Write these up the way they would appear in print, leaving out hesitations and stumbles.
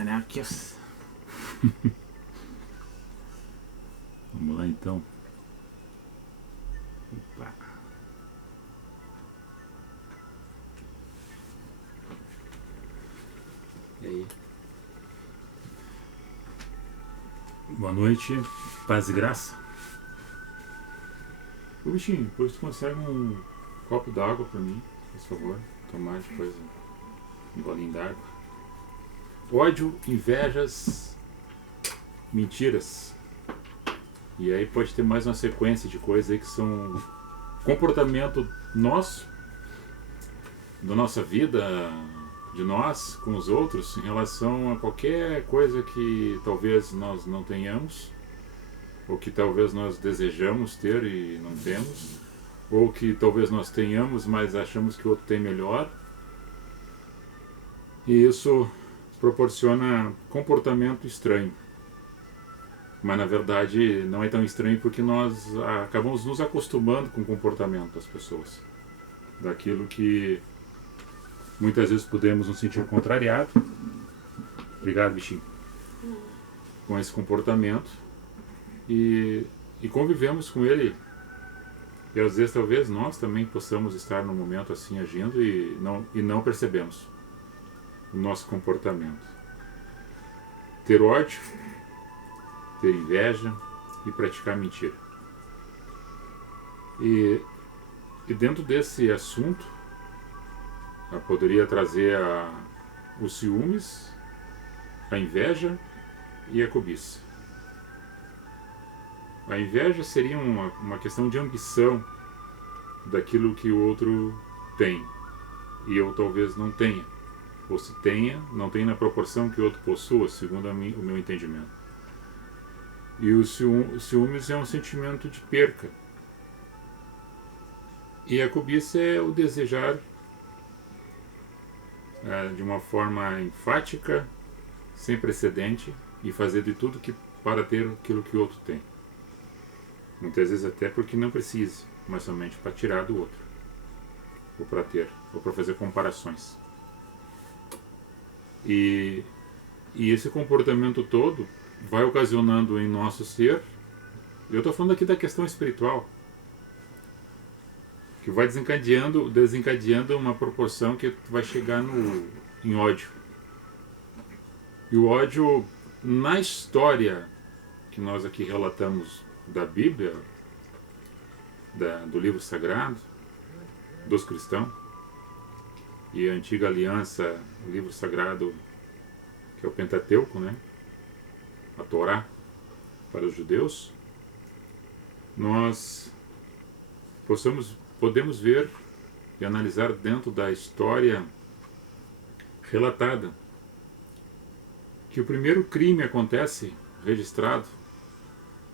Anáquias. Vamos lá então. Opa. E aí? Boa noite, paz e graça. Ô bichinho, depois tu consegue um copo d'água pra mim, por favor. Tomar depois um golinho d'água. Ódio, invejas, mentiras. E aí pode ter mais uma sequência de coisas aí que são comportamento nosso, da nossa vida, de nós com os outros, em relação a qualquer coisa que talvez nós não tenhamos, ou que talvez nós desejamos ter e não temos, ou que talvez nós tenhamos, mas achamos que o outro tem melhor. E isso proporciona comportamento estranho. Mas na verdade não é tão estranho porque nós acabamos nos acostumando com o comportamento das pessoas. Daquilo que muitas vezes podemos nos sentir contrariado. Obrigado, bichinho. Com esse comportamento. E convivemos com ele. E às vezes talvez nós também possamos estar num momento assim agindo e não percebemos o nosso comportamento. Ter ódio, ter inveja e praticar mentira. E dentro desse assunto, eu poderia trazer os ciúmes, a inveja e a cobiça. A inveja seria uma questão de ambição daquilo que o outro tem e eu talvez não tenha. Ou se tenha, não tem na proporção que o outro possua, segundo o meu entendimento. E o ciúmes é um sentimento de perca. E a cobiça é o desejar de uma forma enfática, sem precedente, e fazer de tudo para ter aquilo que o outro tem. Muitas vezes até porque não precisa, mas somente para tirar do outro. Ou para ter, ou para fazer comparações. E esse comportamento todo vai ocasionando em nosso ser, eu estou falando aqui da questão espiritual, que vai desencadeando uma proporção que vai chegar em ódio. E o ódio, na história que nós aqui relatamos da Bíblia, do livro sagrado, dos cristãos, e a antiga aliança, o livro sagrado, que é o Pentateuco, né? A Torá, para os judeus, nós podemos ver e analisar dentro da história relatada que o primeiro crime acontece, registrado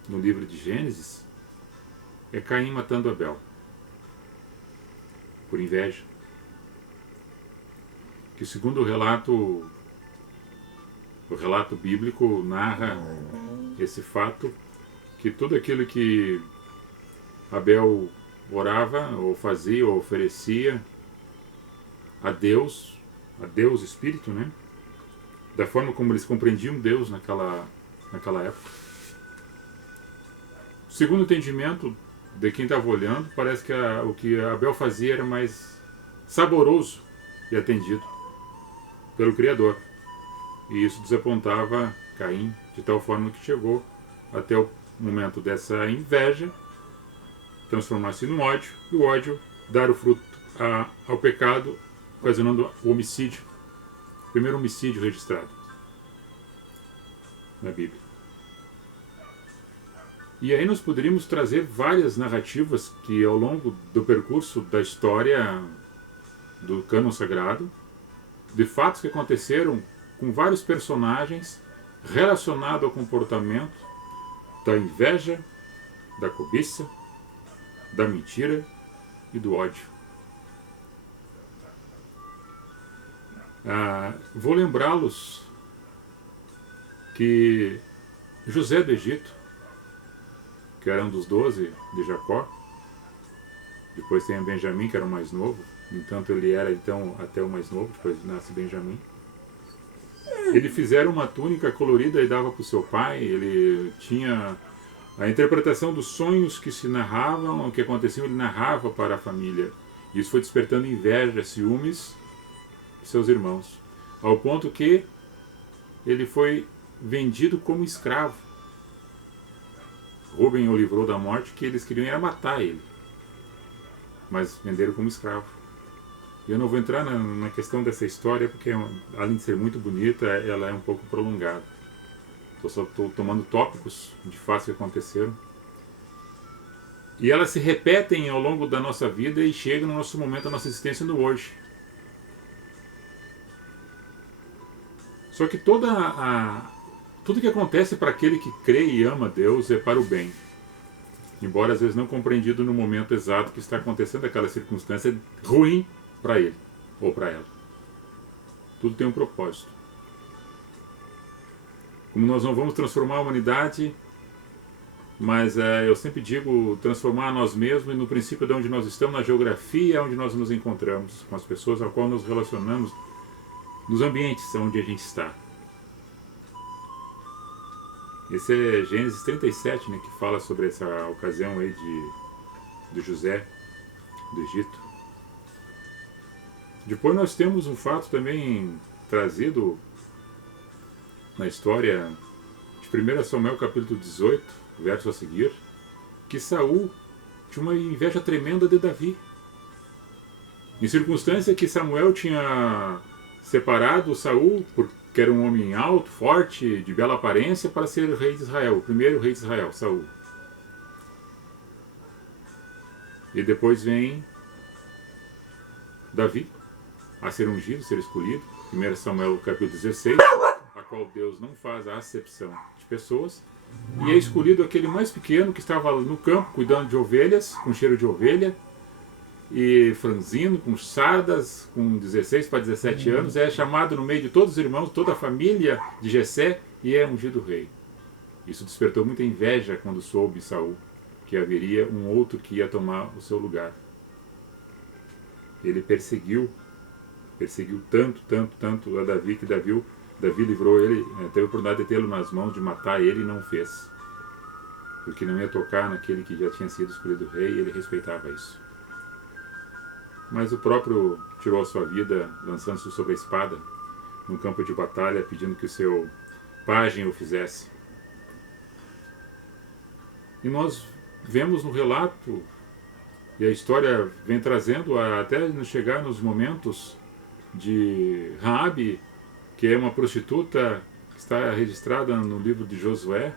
no livro de Gênesis, é Caim matando Abel, por inveja. Que segundo o relato bíblico narra esse fato, que tudo aquilo que Abel orava, ou fazia, ou oferecia a Deus Espírito, né? Da forma como eles compreendiam Deus naquela época. Segundo o entendimento de quem estava olhando, parece que o que Abel fazia era mais saboroso e atendido pelo Criador. E isso desapontava Caim de tal forma que chegou até o momento dessa inveja transformar-se no ódio, e o ódio dar o fruto ao pecado, ocasionando o homicídio. O primeiro homicídio registrado na Bíblia. E aí nós poderíamos trazer várias narrativas que ao longo do percurso da história do cânon sagrado, de fatos que aconteceram com vários personagens relacionados ao comportamento da inveja, da cobiça, da mentira e do ódio. Vou lembrá-los que José do Egito, que era um dos 12 de Jacó, depois tem Benjamim, que era o mais novo, no entanto ele era então até o mais novo, depois nasce Benjamim. Ele fizeram uma túnica colorida e dava para o seu pai. Ele tinha a interpretação dos sonhos que se narravam, o que aconteciam, ele narrava para a família. Isso foi despertando inveja, ciúmes de seus irmãos, ao ponto que ele foi vendido como escravo. Rubem o livrou da morte, que eles queriam era matar ele, mas venderam como escravo. E eu não vou entrar na questão dessa história, porque além de ser muito bonita, ela é um pouco prolongada. Estou tomando tópicos de fatos que aconteceram. E elas se repetem ao longo da nossa vida e chegam no nosso momento, da nossa existência no hoje. Só que tudo que acontece para aquele que crê e ama Deus é para o bem. Embora às vezes não compreendido no momento exato que está acontecendo aquela circunstância ruim para ele ou para ela. Tudo tem um propósito. Como nós não vamos transformar a humanidade, mas eu sempre digo transformar nós mesmos e no princípio de onde nós estamos, na geografia onde nós nos encontramos, com as pessoas a qual nos relacionamos, nos ambientes onde a gente está. Esse é Gênesis 37, né, que fala sobre essa ocasião aí de José, do Egito. Depois nós temos um fato também trazido na história de 1 Samuel capítulo 18, verso a seguir, que Saul tinha uma inveja tremenda de Davi. Em circunstância que Samuel tinha separado Saul, porque era um homem alto, forte, de bela aparência, para ser rei de Israel, o primeiro rei de Israel, Saul. E depois vem Davi a ser ungido, ser escolhido, 1 Samuel capítulo 16, a qual Deus não faz a acepção de pessoas, e é escolhido aquele mais pequeno que estava no campo cuidando de ovelhas, com cheiro de ovelha, e franzino, com sardas, com 16 para 17 anos, é chamado no meio de todos os irmãos, toda a família de Jessé, e é ungido rei. Isso despertou muita inveja quando soube Saul que haveria um outro que ia tomar o seu lugar. Ele perseguiu tanto a Davi, que Davi livrou ele, teve a oportunidade de tê-lo nas mãos, de matar ele, e não fez. Porque não ia tocar naquele que já tinha sido escolhido rei, e ele respeitava isso. Mas o próprio tirou a sua vida lançando-se sobre a espada no campo de batalha, pedindo que o seu pajem o fizesse. E nós vemos no relato, e a história vem trazendo até chegar nos momentos de Raabe, que é uma prostituta que está registrada no livro de Josué.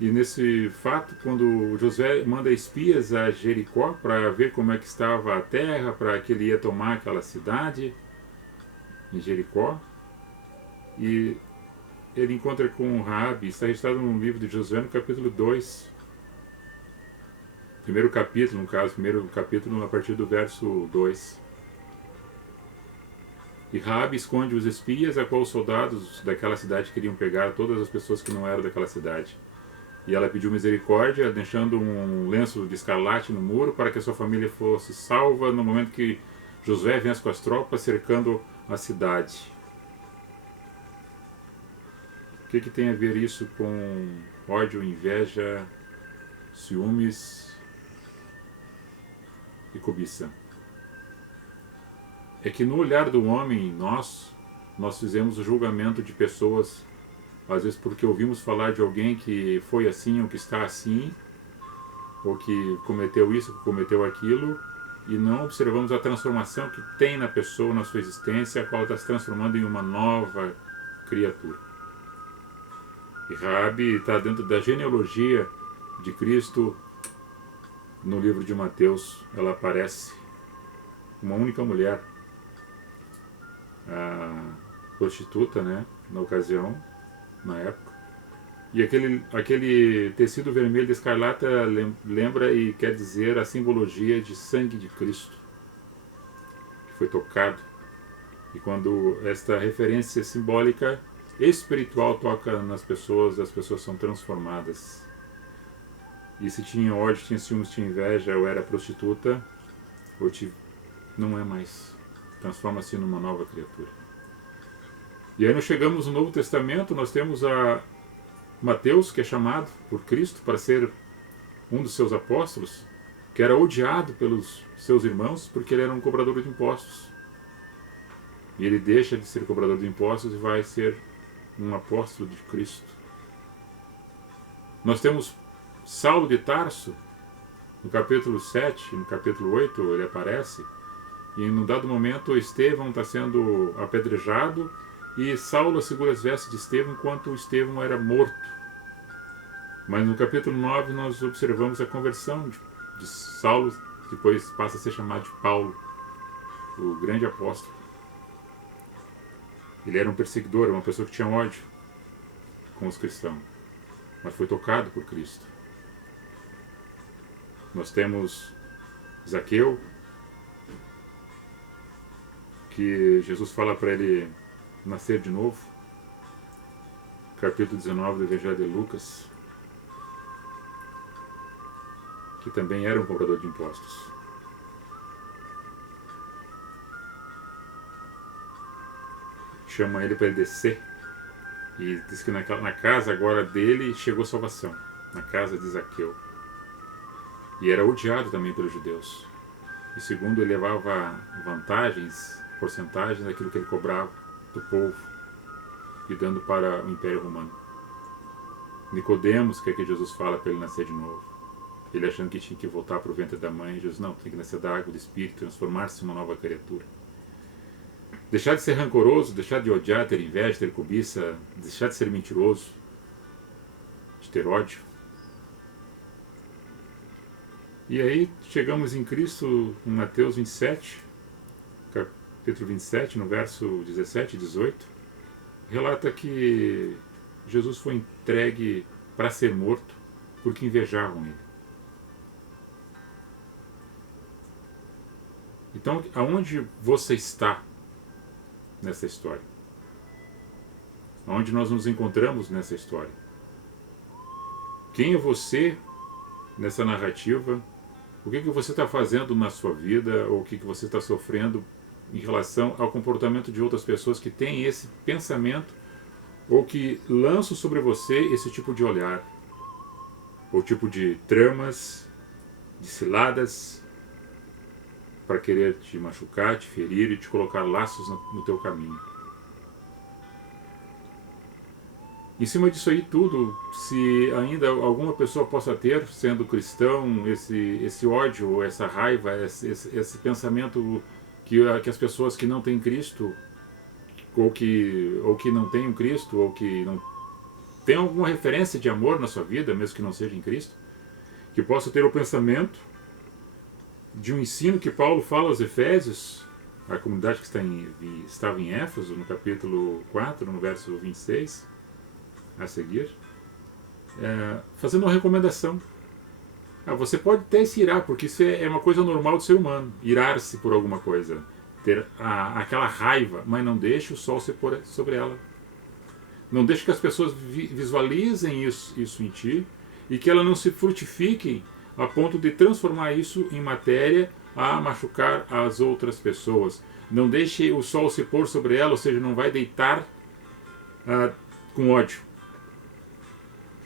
E nesse fato, quando Josué manda espias a Jericó para ver como é que estava a terra, para que ele ia tomar aquela cidade, em Jericó, e ele encontra com Raabe, está registrado no livro de Josué, no capítulo 2. Primeiro capítulo a partir do verso 2. E Raabe esconde os espias, a qual os soldados daquela cidade queriam pegar todas as pessoas que não eram daquela cidade. E ela pediu misericórdia, deixando um lenço de escarlate no muro para que a sua família fosse salva no momento que Josué vence com as tropas cercando a cidade. O que tem a ver isso com ódio, inveja, ciúmes e cobiça? É que no olhar do homem, nós fizemos o julgamento de pessoas, às vezes porque ouvimos falar de alguém que foi assim ou que está assim, ou que cometeu isso, que cometeu aquilo, e não observamos a transformação que tem na pessoa, na sua existência, a qual está se transformando em uma nova criatura. E Raabe está dentro da genealogia de Cristo. No livro de Mateus, ela aparece uma única mulher, a prostituta, né, na ocasião, na época. E aquele tecido vermelho de escarlata lembra e quer dizer a simbologia de sangue de Cristo, que foi tocado. E quando esta referência simbólica espiritual toca nas pessoas, as pessoas são transformadas. E se tinha ódio, tinha ciúmes, tinha inveja, ou era prostituta, não é mais. Transforma-se numa nova criatura. E aí nós chegamos no Novo Testamento, nós temos a Mateus, que é chamado por Cristo para ser um dos seus apóstolos, que era odiado pelos seus irmãos porque ele era um cobrador de impostos. E ele deixa de ser cobrador de impostos e vai ser um apóstolo de Cristo. Nós temos Saulo de Tarso, no capítulo 7, no capítulo 8, ele aparece, e num dado momento Estevão está sendo apedrejado e Saulo segura as vestes de Estevão enquanto Estevão era morto. Mas no capítulo 9 nós observamos a conversão de Saulo, depois passa a ser chamado de Paulo, o grande apóstolo. Ele era um perseguidor, uma pessoa que tinha ódio com os cristãos, mas foi tocado por Cristo. Nós temos Zaqueu, que Jesus fala para ele nascer de novo, capítulo 19 do Evangelho de Lucas, que também era um cobrador de impostos. Chama ele para ele descer e diz que na casa agora dele chegou salvação, na casa de Zaqueu. E era odiado também pelos judeus. E segundo, ele levava vantagens, porcentagens daquilo que ele cobrava do povo e dando para o Império Romano. Nicodemos, que é que Jesus fala para ele nascer de novo. Ele achando que tinha que voltar para o ventre da mãe. Jesus, não, tem que nascer da água, do Espírito, transformar-se em uma nova criatura. Deixar de ser rancoroso, deixar de odiar, ter inveja, ter cobiça, deixar de ser mentiroso, de ter ódio. E aí chegamos em Cristo, em Mateus 27, capítulo 27, no verso 17 e 18, relata que Jesus foi entregue para ser morto porque invejavam ele. Então, aonde você está nessa história? Aonde nós nos encontramos nessa história? Quem é você nessa narrativa? O que você está fazendo na sua vida, ou o que você está sofrendo em relação ao comportamento de outras pessoas que têm esse pensamento, ou que lançam sobre você esse tipo de olhar, ou tipo de tramas, de ciladas, para querer te machucar, te ferir e te colocar laços no teu caminho. Em cima disso aí tudo, se ainda alguma pessoa possa ter, sendo cristão, esse ódio, essa raiva, esse pensamento que as pessoas que não têm Cristo, ou que não têm um Cristo, ou que não tem alguma referência de amor na sua vida, mesmo que não seja em Cristo, que possa ter o pensamento de um ensino que Paulo fala aos Efésios, a comunidade que estava em Éfeso, no capítulo 4, no verso 26, a seguir, fazendo uma recomendação. Você pode até se irar, porque isso é uma coisa normal do ser humano, irar-se por alguma coisa, ter aquela raiva, mas não deixe o sol se pôr sobre ela. Não deixe que as pessoas visualizem isso em ti e que ela não se frutifiquem a ponto de transformar isso em matéria a machucar as outras pessoas. Não deixe o sol se pôr sobre ela, ou seja, não vai deitar com ódio.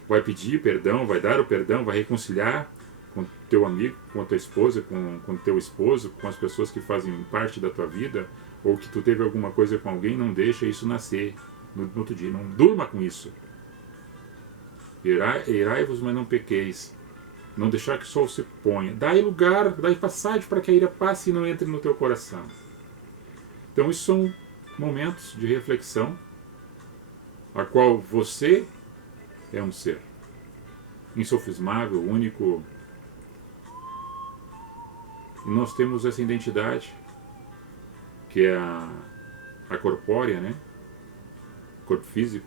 Vai pedir perdão, vai dar o perdão, vai reconciliar com teu amigo, com a tua esposa, com teu esposo, com as pessoas que fazem parte da tua vida, ou que tu teve alguma coisa com alguém. Não deixa isso nascer no outro dia. Não durma com isso. Irai-vos, mas não pequeis. Não deixar que o sol se ponha. Dai lugar, dai passagem para que a ira passe e não entre no teu coração. Então, isso são momentos de reflexão, a qual você é um ser insofismável, único. E nós temos essa identidade, que é a corpórea, né? Corpo físico,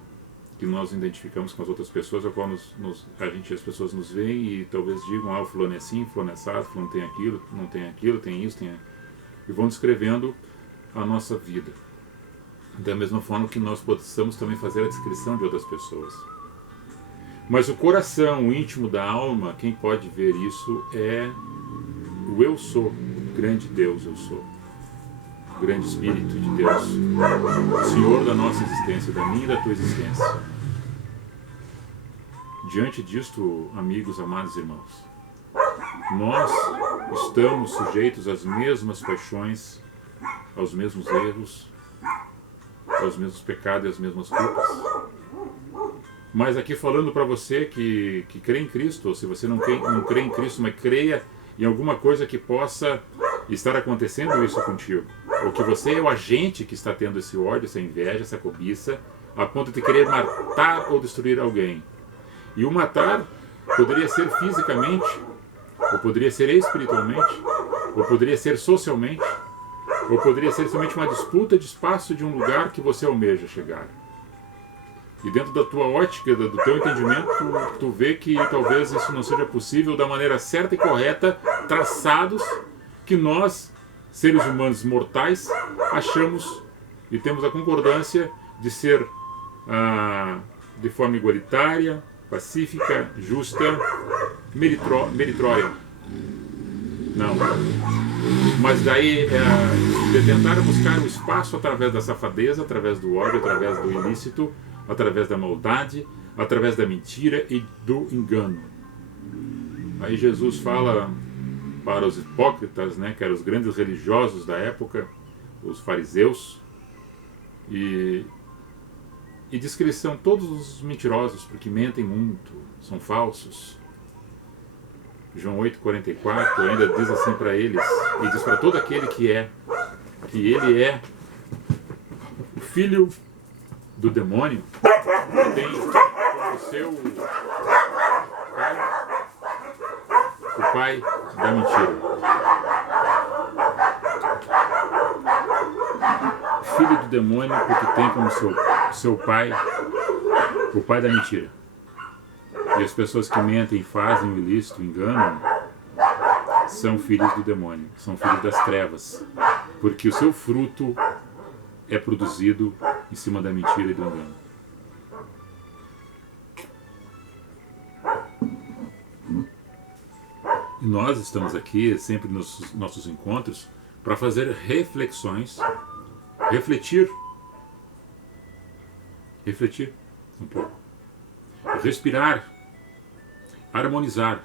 que nós identificamos com as outras pessoas, a qual as pessoas nos veem e talvez digam, o fulano é assim, fulano é assado, fulano tem aquilo, não tem aquilo, tem isso, tem... E vão descrevendo a nossa vida. Da mesma forma que nós possamos também fazer a descrição de outras pessoas. Mas o coração, o íntimo da alma, quem pode ver isso é o eu sou, o grande Deus eu sou. grande Espírito de Deus, Senhor da nossa existência, da minha e da tua existência. Diante disto, amigos, amados irmãos, nós estamos sujeitos às mesmas paixões, aos mesmos erros, aos mesmos pecados e às mesmas culpas. Mas aqui falando para você que crê em Cristo, ou se você não crê em Cristo, mas creia em alguma coisa que possa estar acontecendo isso contigo, ou que você é o agente que está tendo esse ódio, essa inveja, essa cobiça, a ponto de querer matar ou destruir alguém. E o matar poderia ser fisicamente, ou poderia ser espiritualmente, ou poderia ser socialmente, ou poderia ser somente uma disputa de espaço de um lugar que você almeja chegar. E dentro da tua ótica, do teu entendimento, tu vê que talvez isso não seja possível da maneira certa e correta, traçados que nós, seres humanos mortais, achamos e temos a concordância de ser de forma igualitária, pacífica, justa, meritória. Não. Mas daí de tentar buscar o espaço através da safadeza, através do ódio, através do ilícito, através da maldade, através da mentira e do engano. Aí Jesus fala para os hipócritas, né, que eram os grandes religiosos da época, os fariseus, e diz que eles são todos os mentirosos, porque mentem muito, são falsos. João 8,44 ainda diz assim para eles, e diz para todo aquele que ele é o filho do demônio, que tem como seu pai o pai da mentira. Filho do demônio, porque tem como seu pai o pai da mentira. E as pessoas que mentem, fazem o ilícito, enganam, são filhos do demônio, são filhos das trevas, porque o seu fruto é produzido em cima da mentira e do engano. E nós estamos aqui, sempre nos nossos encontros, para fazer reflexões, refletir um pouco, respirar, harmonizar,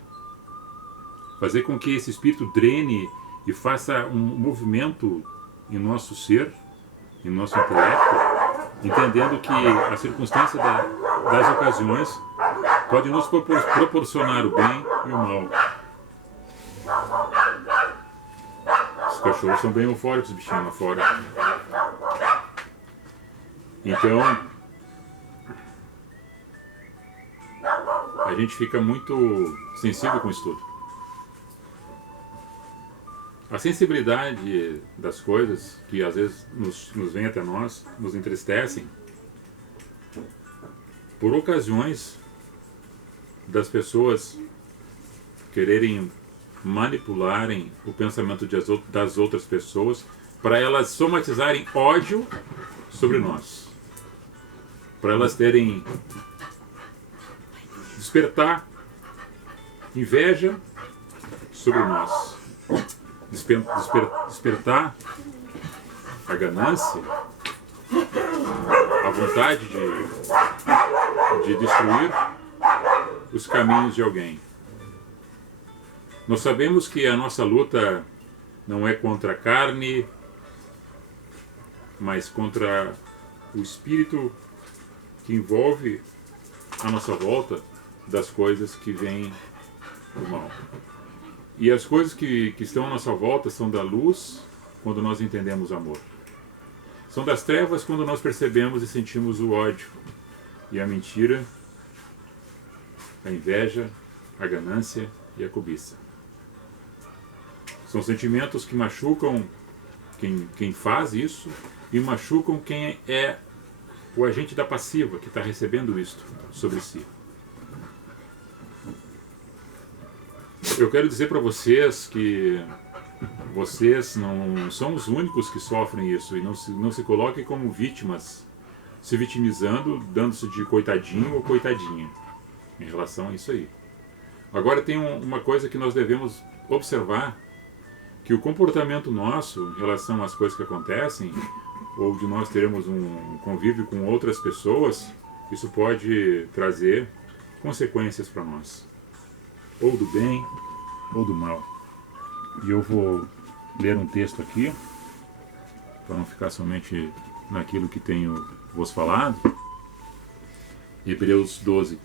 fazer com que esse espírito drene e faça um movimento em nosso ser, em nosso intelecto, entendendo que a circunstância das ocasiões pode nos proporcionar o bem e o mal. Os cachorros são bem eufóricos, os bichinhos lá fora. Então, a gente fica muito sensível com isso tudo. A sensibilidade das coisas, que às vezes nos vem até nós, nos entristecem, por ocasiões das pessoas quererem manipularem o pensamento das outras pessoas para elas somatizarem ódio sobre nós, para elas terem despertar inveja sobre nós, despertar a ganância, a vontade de destruir os caminhos de alguém. Nós sabemos que a nossa luta não é contra a carne, mas contra o espírito que envolve a nossa volta das coisas que vêm do mal. E as coisas que estão à nossa volta são da luz quando nós entendemos o amor. São das trevas quando nós percebemos e sentimos o ódio e a mentira, a inveja, a ganância e a cobiça. São sentimentos que machucam quem faz isso e machucam quem é o agente da passiva, que está recebendo isto sobre si. Eu quero dizer para vocês que vocês não são os únicos que sofrem isso, e não se coloquem como vítimas, se vitimizando, dando-se de coitadinho ou coitadinha em relação a isso aí. Agora tem uma coisa que nós devemos observar, que o comportamento nosso em relação às coisas que acontecem, ou de nós termos um convívio com outras pessoas, isso pode trazer consequências para nós, ou do bem ou do mal. E eu vou ler um texto aqui, para não ficar somente naquilo que tenho vos falado. Hebreus 12,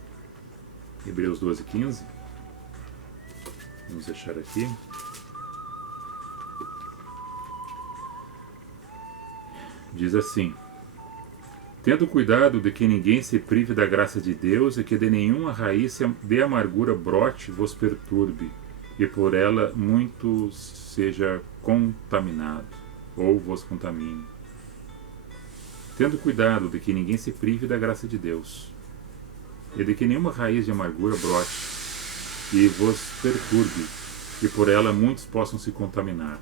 15. Vamos deixar aqui. Diz assim: tendo cuidado de que ninguém se prive da graça de Deus e que de nenhuma raiz de amargura brote vos perturbe, e por ela muito seja contaminado, ou vos contamine. Tendo cuidado de que ninguém se prive da graça de Deus, e de que nenhuma raiz de amargura brote e vos perturbe, e por ela muitos possam se contaminar.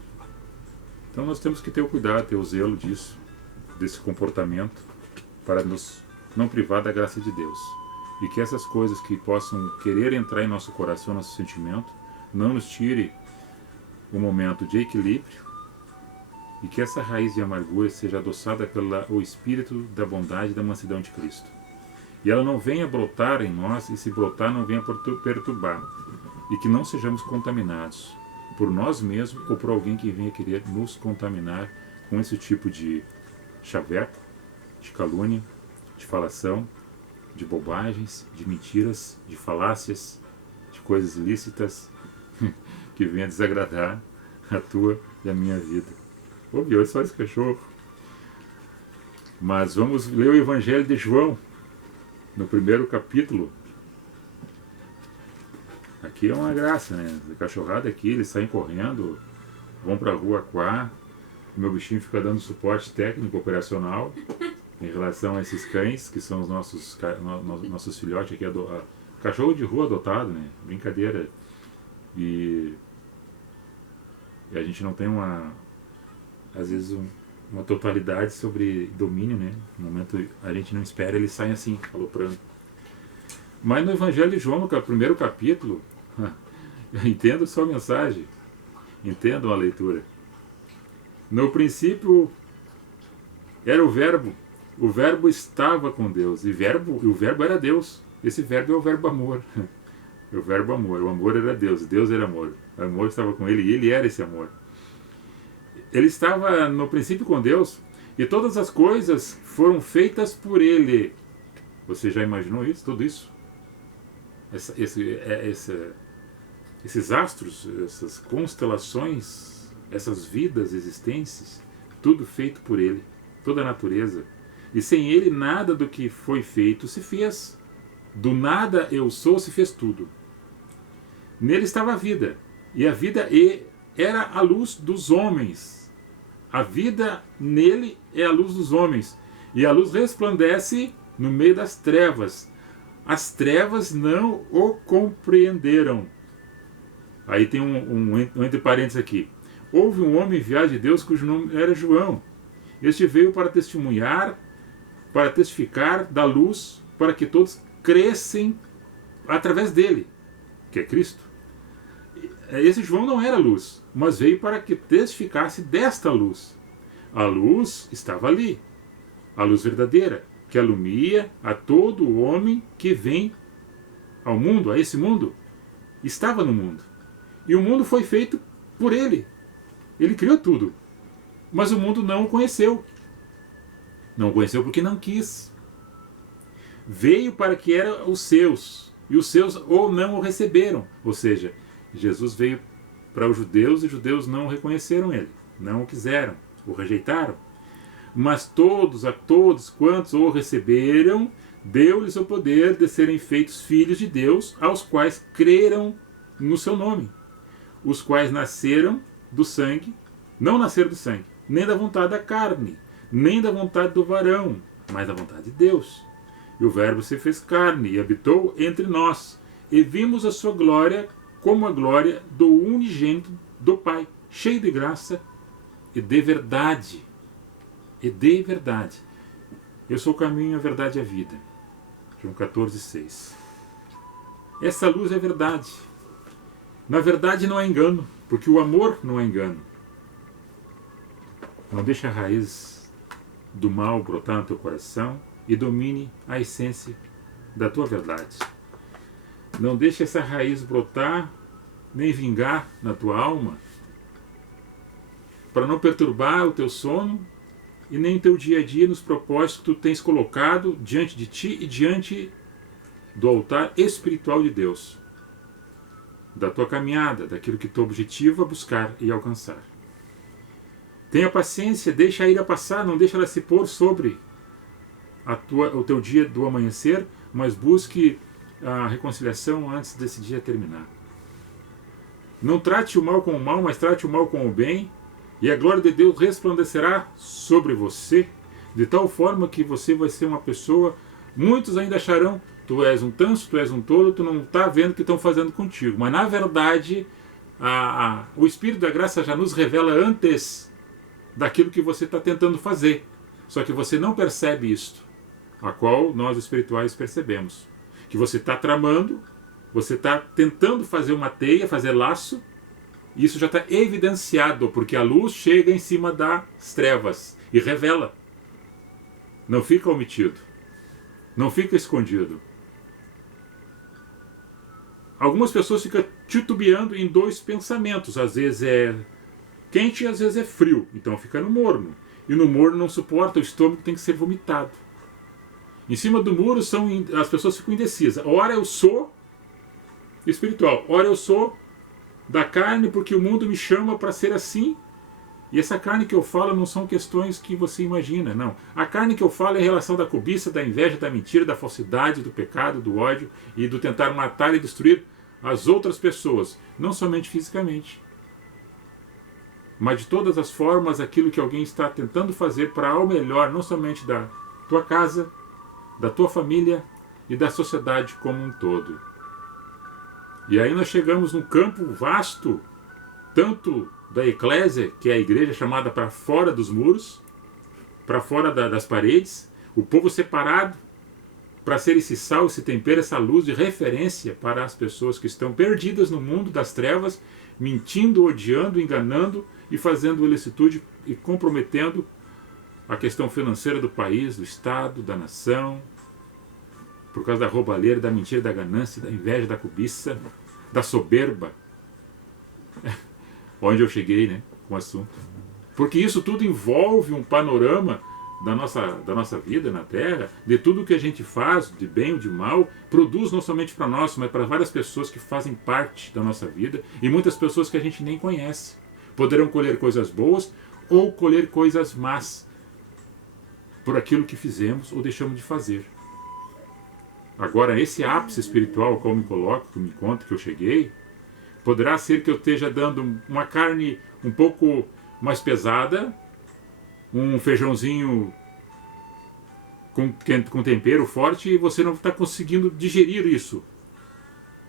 Então nós temos que ter o cuidado, ter o zelo disso, desse comportamento, para nos não privar da graça de Deus. E que essas coisas que possam querer entrar em nosso coração, nosso sentimento, não nos tire o momento de equilíbrio, e que essa raiz de amargura seja adoçada pelo Espírito da bondade e da mansidão de Cristo. E ela não venha brotar em nós, e se brotar não venha perturbar, e que não sejamos contaminados por nós mesmos ou por alguém que venha querer nos contaminar com esse tipo de chaveco, de calúnia, de falação, de bobagens, de mentiras, de falácias, de coisas ilícitas que venha desagradar a tua e a minha vida. Ouviu, olha só esse cachorro. Mas vamos ler o Evangelho de João, no primeiro capítulo. Aqui é uma graça, né? A cachorrada aqui, eles saem correndo, vão para a rua Aquá. O meu bichinho fica dando suporte técnico operacional em relação a esses cães, que são os nossos filhotes aqui. Cachorro de rua adotado, né? Brincadeira. E a gente não tem às vezes uma totalidade sobre domínio, né? No momento a gente não espera, eles saem assim, aloprando. Mas no Evangelho de João, no primeiro capítulo, entendo sua mensagem, entendo a leitura. No princípio era o Verbo estava com Deus, e o Verbo era Deus. Esse Verbo é o Verbo amor. É o Verbo amor, o amor era Deus, Deus era amor. O amor estava com ele e ele era esse amor. Ele estava no princípio com Deus, e todas as coisas foram feitas por ele. Você já imaginou isso? Tudo isso? Esses astros, essas constelações, essas vidas, existências, tudo feito por ele, toda a natureza. E sem ele nada do que foi feito se fez. Do nada eu sou se fez tudo. Nele estava a vida, e a vida era a luz dos homens. A vida nele é a luz dos homens, e a luz resplandece no meio das trevas. As trevas não o compreenderam. Aí tem um entre parênteses aqui. Houve um homem enviado de Deus cujo nome era João. Este veio para testemunhar, para testificar da luz, para que todos crescem através dele, que é Cristo. Esse João não era luz, mas veio para que testificasse desta luz. A luz estava ali, a luz verdadeira, que alumia a todo homem que vem ao mundo, a esse mundo. Estava no mundo. E o mundo foi feito por ele. Ele criou tudo. Mas o mundo não o conheceu. Não o conheceu porque não quis. Veio para que eram os seus, e os seus ou não o receberam. Ou seja, Jesus veio para os judeus, e os judeus não o reconheceram ele, não o quiseram, o rejeitaram. Mas a todos quantos o receberam, deu-lhes o poder de serem feitos filhos de Deus, aos quais creram no seu nome, os quais nasceram do sangue, não nasceram do sangue, nem da vontade da carne, nem da vontade do varão, mas da vontade de Deus. E o Verbo se fez carne e habitou entre nós, e vimos a sua glória como a glória do unigênito do Pai, cheio de graça e de verdade. E de verdade. Eu sou o caminho, a verdade e a vida. João 14,6. Essa luz é verdade. Na verdade não há engano. Porque o amor não é engano. Não deixe a raiz do mal brotar no teu coração e domine a essência da tua verdade. Não deixe essa raiz brotar nem vingar na tua alma para não perturbar o teu sono e nem teu dia a dia nos propósitos que tu tens colocado diante de ti e diante do altar espiritual de Deus, da tua caminhada, daquilo que tu objetiva buscar e alcançar. Tenha paciência, deixa a ira passar, não deixa ela se pôr sobre o teu dia do amanhecer, mas busque a reconciliação antes desse dia terminar. Não trate o mal com o mal, mas trate o mal com o bem, e a glória de Deus resplandecerá sobre você, de tal forma que você vai ser uma pessoa, muitos ainda acharão, tu és um tanso, tu és um tolo, tu não está vendo o que estão fazendo contigo. Mas na verdade, o Espírito da Graça já nos revela antes daquilo que você está tentando fazer. Só que você não percebe isto, a qual nós espirituais percebemos. Que você está tramando, você está tentando fazer uma teia, fazer laço, e isso já está evidenciado, porque a luz chega em cima das trevas e revela. Não fica omitido, não fica escondido. Algumas pessoas ficam titubeando em dois pensamentos, às vezes é quente e às vezes é frio, então fica no morno. E no morno não suporta, o estômago tem que ser vomitado. Em cima do muro as pessoas ficam indecisas. Ora eu sou espiritual, ora eu sou da carne porque o mundo me chama para ser assim. E essa carne que eu falo não são questões que você imagina, não. A carne que eu falo é a relação da cobiça, da inveja, da mentira, da falsidade, do pecado, do ódio e do tentar matar e destruir as outras pessoas, não somente fisicamente, mas de todas as formas aquilo que alguém está tentando fazer para ao melhor, não somente da tua casa, da tua família e da sociedade como um todo. E aí nós chegamos num campo vasto, tanto da eclésia, que é a igreja chamada para fora dos muros, para fora das paredes, o povo separado para ser esse sal, esse tempero, essa luz de referência para as pessoas que estão perdidas no mundo das trevas, mentindo, odiando, enganando e fazendo ilicitude e comprometendo a questão financeira do país, do Estado, da nação, por causa da roubalheira, da mentira, da ganância, da inveja, da cobiça, da soberba. Onde eu cheguei, né, com o assunto. Porque isso tudo envolve um panorama da nossa vida na Terra, de tudo que a gente faz, de bem ou de mal, produz não somente para nós, mas para várias pessoas que fazem parte da nossa vida e muitas pessoas que a gente nem conhece. Poderão colher coisas boas ou colher coisas más por aquilo que fizemos ou deixamos de fazer. Agora, esse ápice espiritual ao qual eu me coloco, que eu me encontro, que eu cheguei, poderá ser que eu esteja dando uma carne um pouco mais pesada, um feijãozinho com tempero forte, e você não está conseguindo digerir isso.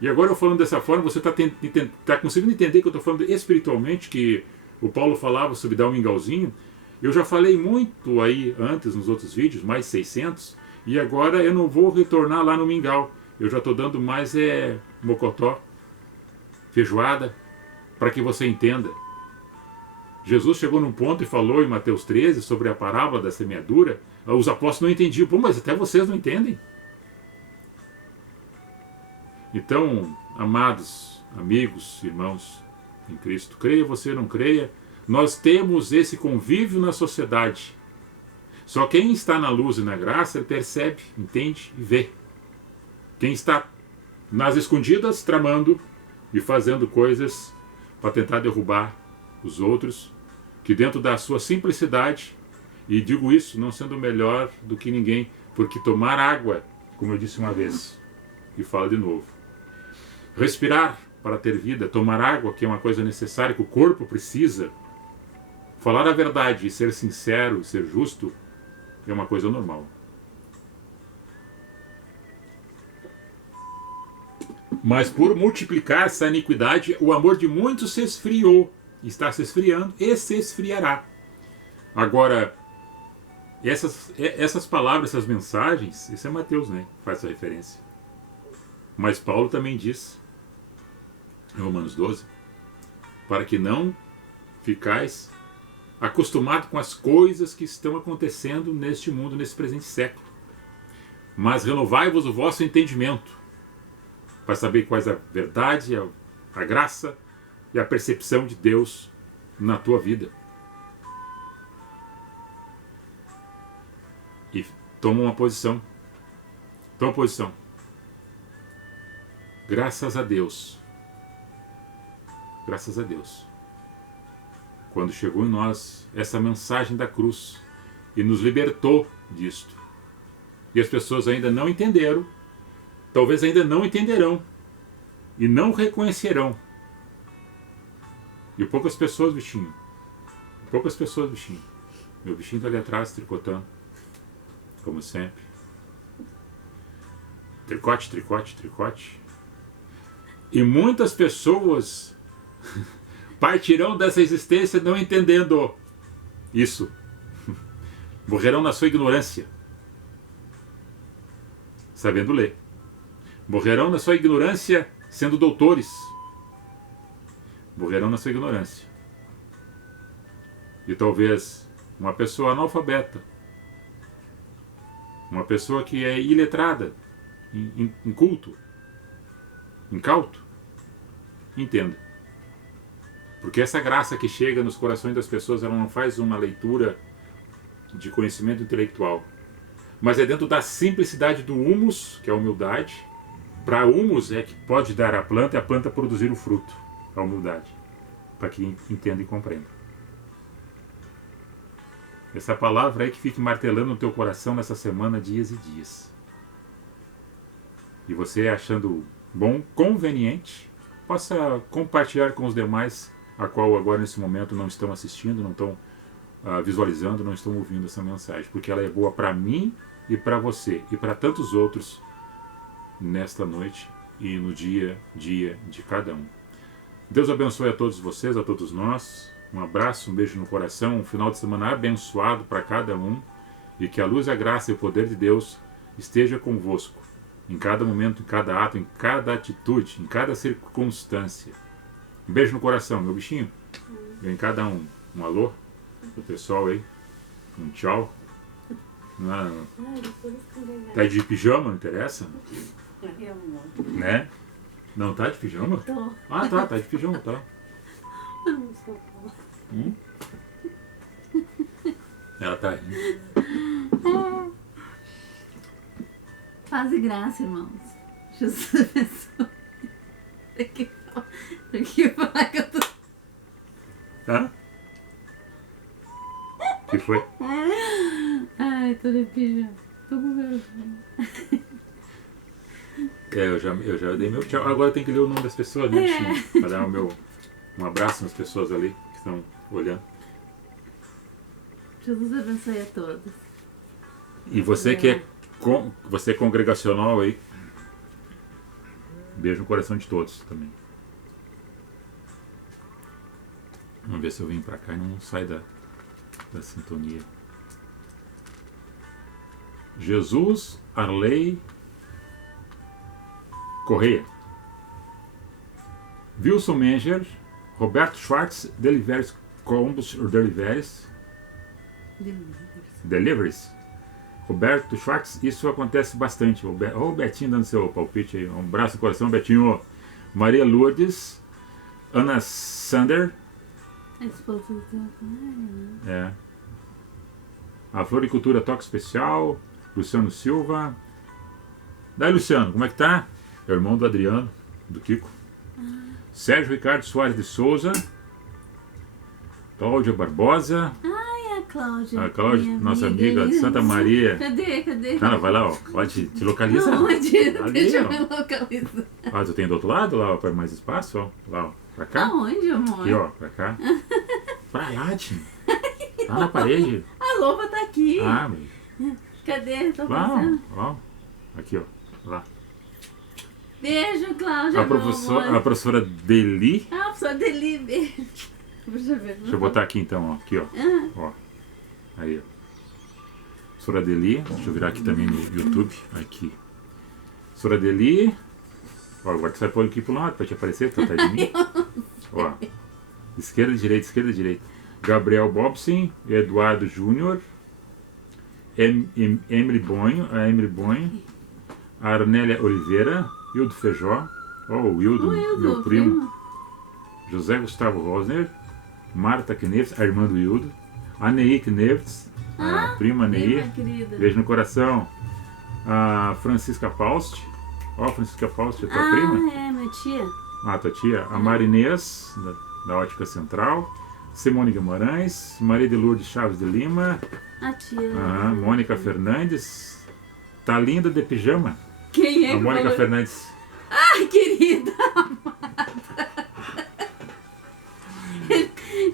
E agora eu falando dessa forma, você está conseguindo entender que eu estou falando espiritualmente, que o Paulo falava sobre dar um mingauzinho. Eu já falei muito aí antes nos outros vídeos, mais 600, e agora eu não vou retornar lá no mingau. Eu já estou dando mais mocotó, feijoada, para que você entenda. Jesus chegou num ponto e falou em Mateus 13 sobre a parábola da semeadura. Os apóstolos não entendiam. Pô, mas até vocês não entendem? Então, amados, amigos, irmãos em Cristo, creia você ou não creia, nós temos esse convívio na sociedade. Só quem está na luz e na graça, ele percebe, entende e vê. Quem está nas escondidas, tramando e fazendo coisas para tentar derrubar os outros, que dentro da sua simplicidade, e digo isso não sendo melhor do que ninguém, porque tomar água, como eu disse uma vez, e falo de novo, respirar para ter vida, tomar água, que é uma coisa necessária, que o corpo precisa, falar a verdade e ser sincero, ser justo, é uma coisa normal. Mas por multiplicar essa iniquidade, o amor de muitos se esfriou, está se esfriando e se esfriará. Agora, essas palavras, essas mensagens, isso é Mateus, né? Faz essa referência. Mas Paulo também diz, em Romanos 12, para que não ficais acostumado com as coisas que estão acontecendo neste mundo, nesse presente século. Mas renovai-vos o vosso entendimento, para saber quais a verdade, a graça e a percepção de Deus na tua vida. E toma uma posição. Toma posição. Graças a Deus. Graças a Deus. Quando chegou em nós essa mensagem da cruz e nos libertou disto. E as pessoas ainda não entenderam, talvez ainda não entenderão e não reconhecerão. E poucas pessoas, bichinho. Poucas pessoas, bichinho. Meu bichinho está ali atrás tricotando, como sempre. Tricote, tricote, tricote. E muitas pessoas partirão dessa existência não entendendo isso. Morrerão na sua ignorância, sabendo ler. Morrerão na sua ignorância sendo doutores. Morrerão na sua ignorância. E talvez uma pessoa analfabeta, uma pessoa que é iletrada, inculto, incauto, entenda. Porque essa graça que chega nos corações das pessoas, ela não faz uma leitura de conhecimento intelectual, mas é dentro da simplicidade do humus, que é a humildade. Para humus é que pode dar a planta e a planta produzir o fruto, a humildade, para que entenda e compreenda. Essa palavra é que fique martelando no teu coração nessa semana, dias e dias. E você, achando bom, conveniente, possa compartilhar com os demais, a qual agora nesse momento não estão assistindo, não estão visualizando, não estão ouvindo essa mensagem, porque ela é boa para mim e para você e para tantos outros nesta noite e no dia de cada um. Deus abençoe a todos vocês, a todos nós. Um abraço, um beijo no coração, um final de semana abençoado para cada um, e que a luz, a graça e o poder de Deus esteja convosco em cada momento, em cada ato, em cada atitude, em cada circunstância. Um beijo no coração, meu bichinho. Vem cada um. Um alô pro pessoal aí. Um tchau. Não, tá de pijama, não interessa? Né? Não tá de pijama? Tô. Ah, tá de pijama, tá. Ela tá rindo. Paz e graça, irmãos. Jesus abençoe. Tem que falar que eu tô... Tá? O que foi? Ai, tô de pijama. Tô com vergonha. Eu já dei meu tchau. Agora tem que ler o nome das pessoas, né, bichinho? Pra dar um abraço nas pessoas ali que estão olhando. Jesus abençoe a todos. E você que é você é congregacional aí, beijo no coração de todos também. Vamos ver se eu vim pra cá e não sai da sintonia. Jesus Arley Correia, Wilson Menger, Roberto Schwartz, Deliveries Combos or Deliveries. Roberto Schwartz, isso acontece bastante. O Betinho dando seu palpite aí. Um abraço no coração, Betinho. Maria Lourdes, Ana Sander. A esposa do teu pai. É. A Floricultura Toque Especial, Luciano Silva. Daí, Luciano, como é que tá? É o irmão do Adriano, do Kiko. Sérgio Ricardo Soares de Souza. Cláudia Barbosa. Ai, a Cláudia. A Cláudia, minha nossa amiga de Santa Maria. Cadê? Não, vai lá, ó. Pode te localizar. Não, Ali, deixa eu ó. me localizar. Ah, tu tem do outro lado, lá, ó, para mais espaço, ó. Lá, ó. Pra cá. Aonde, amor? Aqui, ó, pra cá. Pra lá, tio. Tá na parede. A loba tá aqui. Ah, mas... Cadê? Tô Lá, passando. ó. Aqui, ó. Lá. Beijo, Cláudia. A professora Deli. Ah, a professora Deli, beijo. Deixa eu botar aqui então, ó. Aqui, ó. Ó. Aí, ó. Professora Deli. Deixa eu virar aqui também no YouTube. Aqui. Professora Deli. Ó, agora tu vai pôr aqui pro lado pra te aparecer, pra trás de mim. Ó. Esquerda, direita. Gabriel Bobson, Eduardo Júnior, Emily Bonho, a Arnélia Oliveira, Hildo Feijó, o Hildo, meu primo, José Gustavo Rosner, Marta Knefts, a irmã do Hildo, a Neí Knefts, a prima Neí, beijo no coração, a Francisca Paust, Francisca Paust, a tua prima? É, minha tia. Tua tia, a Marinês, da Ótica Central, Simone Guimarães, Maria de Lourdes Chaves de Lima, A tia. Mônica Fernandes, tá linda de pijama. Quem é a Mônica falou? Fernandes. Ai, querida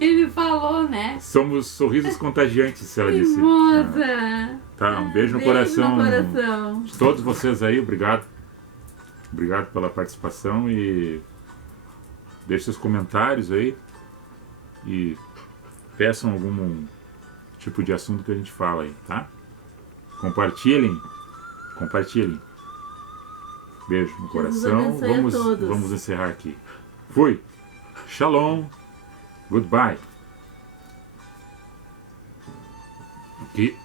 Ele falou, né? Somos sorrisos contagiantes, ela disse. Moça. Tá, um beijo no coração de todos vocês aí, obrigado. Obrigado pela participação e deixe seus comentários aí e peçam algum tipo de assunto que a gente fala aí, tá? Compartilhem. Beijo no coração. Vamos encerrar aqui. Fui. Shalom. Goodbye. Aqui.